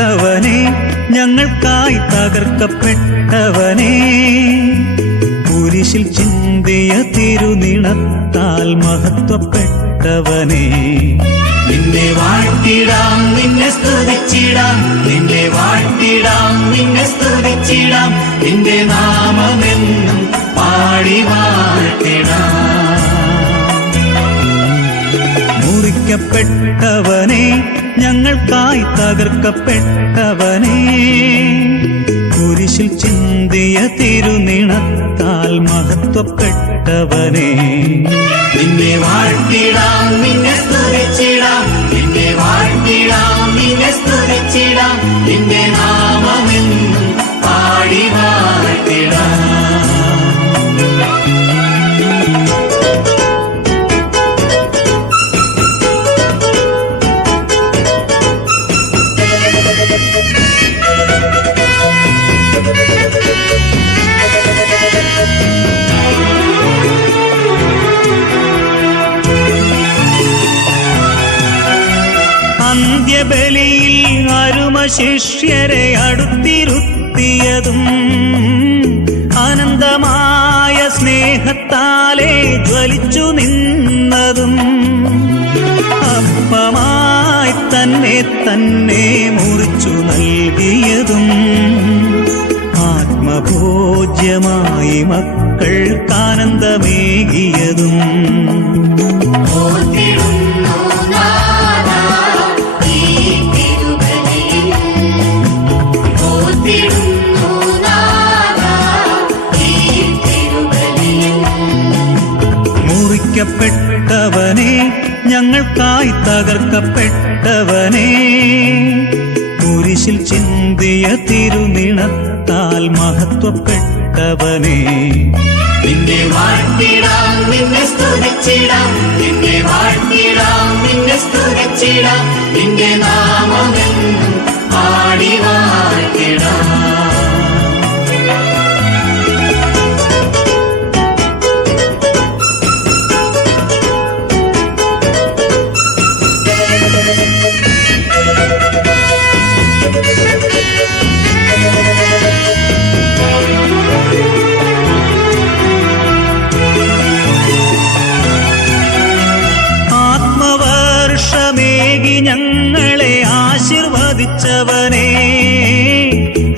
മുറിക്കപ്പെട്ടവനെ ഞങ്ങൾക്കായി തകർക്കപ്പെട്ടവനെ കുരിശിൽ ചിന്തിയ തിരുനിണത്താൽ മഹത്വപ്പെട്ടവനെ നിന്നെ വാഴ്ത്തിടാം നിന്നെ സ്തുതിച്ചിടാം നിന്നെ വാഴ്ത്തിടാം നിന്നെ സ്തുതിച്ചിടാം നിന്റെ നാമമെന്നും പാടി വാഴ്ത്തിടാം. മുറിക്കപ്പെട്ടവനെ ഞങ്ങൾക്കായി തകർക്കപ്പെട്ടവനെ കുരിശിൽ ചിന്തിയ തിരുനിണത്താൽ മഹത്വപ്പെട്ടവനെ നിന്നെ വാഴ്ത്തിടാം നിന്നെ സ്തുതിച്ചിടാം നിന്നെ വാഴ്ത്തിടാം നിന്നെ സ്തുതിച്ചിടാം നിന്റെ നാമമെന്നും പാടി വാഴ്ത്തിടാം. അന്ത്യബലിയിൽ അരുമ ശിഷ്യരെ അടുത്തിരുത്തിയതും അനന്തമായ സ്നേഹത്താലെ ജ്വലിച്ചു നിന്നതും അപ്പമായി തന്നെ തന്നെ മുറിച്ചു നൽകിയതും ആത്മഭോജ്യമായി മക്കൾക്കാനന്ദമേകിയതും മുറിക്കപ്പെട്ടവനെ ഞങ്ങൾക്കായി തകർക്കപ്പെട്ടവനെ കുരിശിൽ ചിന്തിയ തിരുനിണത്താൽ മഹത്വപ്പെട്ടവനെ നിന്നെ വാഴ്ത്തിടാം നിന്നെ സ്തുതിച്ചിടാം നിന്നെ വാഴ്ത്തിടാം നിന്നെ സ്തുതിച്ചിടാം നിന്റെ നാമമെന്നും പാടി വാഴ്ത്തിടാം. ആത്മവർഷമേകി ഞങ്ങളെ ആശീർവദിച്ചവനെ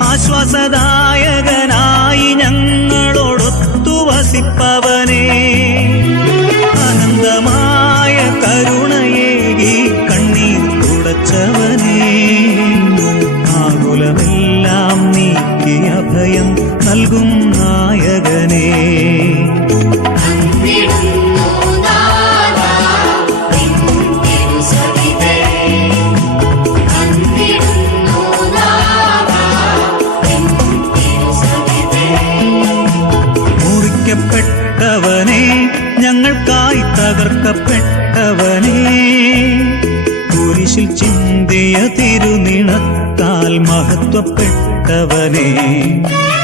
ആശ്വാസദായകനായി ഞങ്ങളോടൊത്തു വസിപ്പവനെ അനന്തമായ കരുണയേകി കണ്ണീർ തുടച്ചവനെ ആകുലമെല്ലാം നീക്കി അഭയം നൽകും നായകനെ മുറിക്കപ്പെട്ടവനെ ഞങ്ങൾക്കായി തകർക്കപ്പെട്ടവനെ കുരിശിൽ ചിന്തിയ തിരുനിണത്താൽ മഹത്വപ്പെട്ടവനെ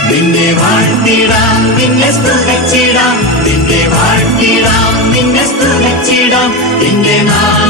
നിന്നെ വാഴ്ത്തിടാം നിന്നെ സ്തുതിച്ചിടാം നിന്നെ വാഴ്ത്തിടാം നിന്നെ സ്തുതിച്ചിടാം നിന്റെ നാമം